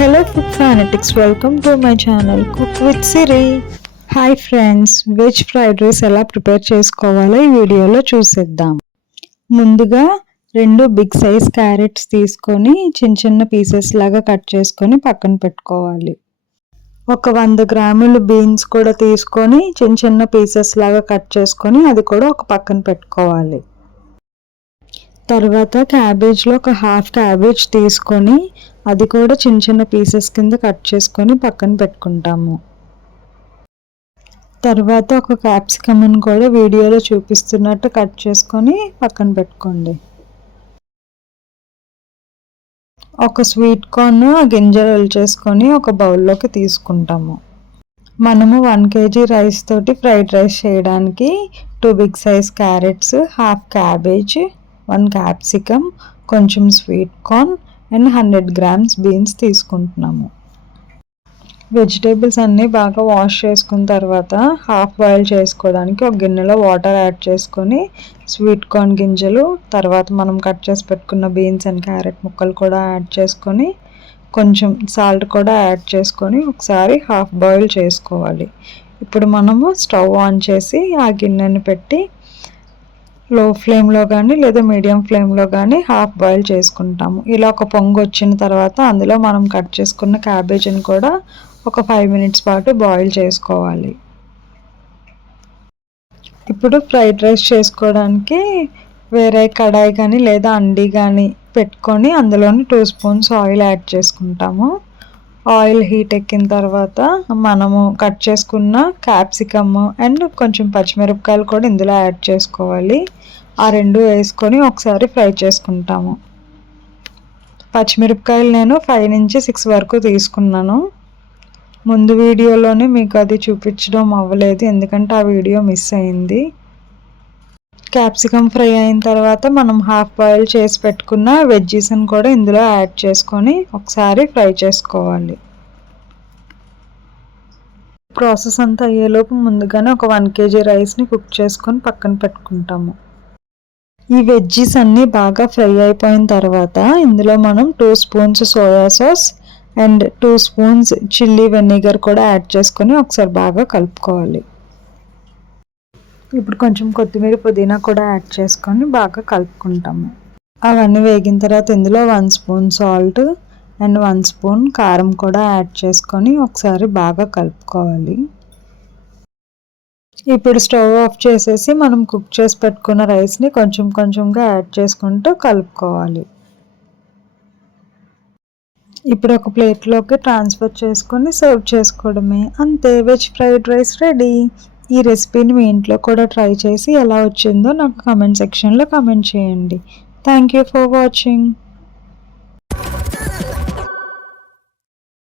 Hello food fanatics, welcome to my channel Cook with Siri. Hi friends, veg fried rice ఎలా prepare చేసుకోవాలో ఈ వీడియోలో చూసేద్దాం. ముందుగా 2 బిగ్ సైజ్ క్యారెట్స్ తీసుకొని చిన్న చిన్న పీసెస్ లాగా కట్ చేసుకొని పక్కన పెట్టుకోవాలి. ఒక 100 గ్రాములు బీన్స్ కూడా తీసుకొని చిన్న చిన్న పీసెస్ లాగా కట్ చేసుకొని అది కూడా ఒక పక్కన పెట్టుకోవాలి. తర్వాత క్యాబేజ్లో ఒక హాఫ్ క్యాబేజ్ తీసుకొని అది కూడా చిన్న చిన్న పీసెస్ కింద కట్ చేసుకొని పక్కన పెట్టుకుంటాము. తర్వాత ఒక క్యాప్సికమ్ కూడా వీడియోలో చూపిస్తున్నట్టు కట్ చేసుకొని పక్కన పెట్టుకోండి. ఒక స్వీట్ కార్న్ గింజలు చేసుకొని ఒక బౌల్లోకి తీసుకుంటాము. మనము 1 kg రైస్ తోటి ఫ్రైడ్ రైస్ చేయడానికి 2 big size carrots, half cabbage, 1 capsicum, కొంచెం sweet corn and 100 grams beans తీసుకుంటున్నాము. వెజిటేబుల్స్ అన్నీ బాగా వాష్ చేసుకున్న తర్వాత హాఫ్ బాయిల్ చేసుకోవడానికి ఒక గిన్నెలో వాటర్ యాడ్ చేసుకొని స్వీట్ కార్న్ గింజలు, తర్వాత మనం కట్ చేసి పెట్టుకున్న బీన్స్ అండ్ క్యారెట్ ముక్కలు కూడా యాడ్ చేసుకొని కొంచెం సాల్ట్ కూడా యాడ్ చేసుకొని ఒకసారి హాఫ్ బాయిల్ చేసుకోవాలి. ఇప్పుడు మనము స్టవ్ ఆన్ చేసి ఆ గిన్నెని పెట్టి లో ఫ్లేమ్లో కానీ లేదా మీడియం ఫ్లేమ్లో కానీ హాఫ్ బాయిల్ చేసుకుంటాము. ఇలా ఒక పొంగు వచ్చిన తర్వాత అందులో మనం కట్ చేసుకున్న క్యాబేజీని కూడా ఒక 5 మినిట్స్ పాటు బాయిల్ చేసుకోవాలి. ఇప్పుడు ఫ్రైడ్ రైస్ చేసుకోవడానికి వేరే కడాయి కానీ లేదా అండి కానీ పెట్టుకొని అందులోని 2 స్పూన్స్ ఆయిల్ యాడ్ చేసుకుంటాము. ఆయిల్ హీట్ ఎక్కిన తర్వాత మనము కట్ చేసుకున్న క్యాప్సికమ్ అండ్ కొంచెం పచ్చిమిరపకాయలు కూడా ఇందులో యాడ్ చేసుకోవాలి. ఆ 2 వేసుకొని ఒకసారి ఫ్రై చేసుకుంటాము. పచ్చిమిరపకాయలు నేను 5 నుంచి 6 వరకు తీసుకున్నాను. ముందు వీడియోలోనే మీకు అది చూపించడం అవ్వలేదు ఎందుకంటే ఆ వీడియో మిస్ అయింది. క్యాప్సికమ్ ఫ్రై అయిన తర్వాత మనం హాఫ్ బాయిల్ చేసి పెట్టుకున్న వెజ్జీస్ని కూడా ఇందులో యాడ్ చేసుకొని ఒకసారి ఫ్రై చేసుకోవాలి. ప్రాసెస్ అంతా అయ్యేలోపు ముందుగానే ఒక 1 kg రైస్ని కుక్ చేసుకొని పక్కన పెట్టుకుంటాము. ఈ వెజ్జీస్ అన్నీ బాగా ఫ్రై అయిపోయిన తర్వాత ఇందులో మనం 2 spoons soya sauce and 2 spoons chilli vinegar కూడా యాడ్ చేసుకొని ఒకసారి బాగా కలుపుకోవాలి. ఇప్పుడు కొంచెం కొత్తిమీర, పుదీనా కూడా యాడ్ చేసుకొని బాగా కలుపుకుంటాము. అవన్నీ వేగిన తర్వాత ఇందులో 1 స్పూన్ సాల్ట్ అండ్ 1 స్పూన్ కారం కూడా యాడ్ చేసుకొని ఒకసారి బాగా కలుపుకోవాలి. ఇప్పుడు స్టవ్ ఆఫ్ చేసేసి మనం కుక్ చేసి పెట్టుకున్న రైస్ని కొంచెం కొంచెంగా యాడ్ చేసుకుంటూ కలుపుకోవాలి. ఇప్పుడు ఒక ప్లేట్లోకి ట్రాన్స్ఫర్ చేసుకొని సర్వ్ చేసుకోవడమే. అంతే, వెజ్ ఫ్రైడ్ రైస్ రెడీ. ఈ రెసిపీని మీ ఇంట్లో కూడా ట్రై చేసి ఎలా వచ్చిందో నాకు కామెంట్ సెక్షన్లో కామెంట్ చేయండి. Thank you for watching.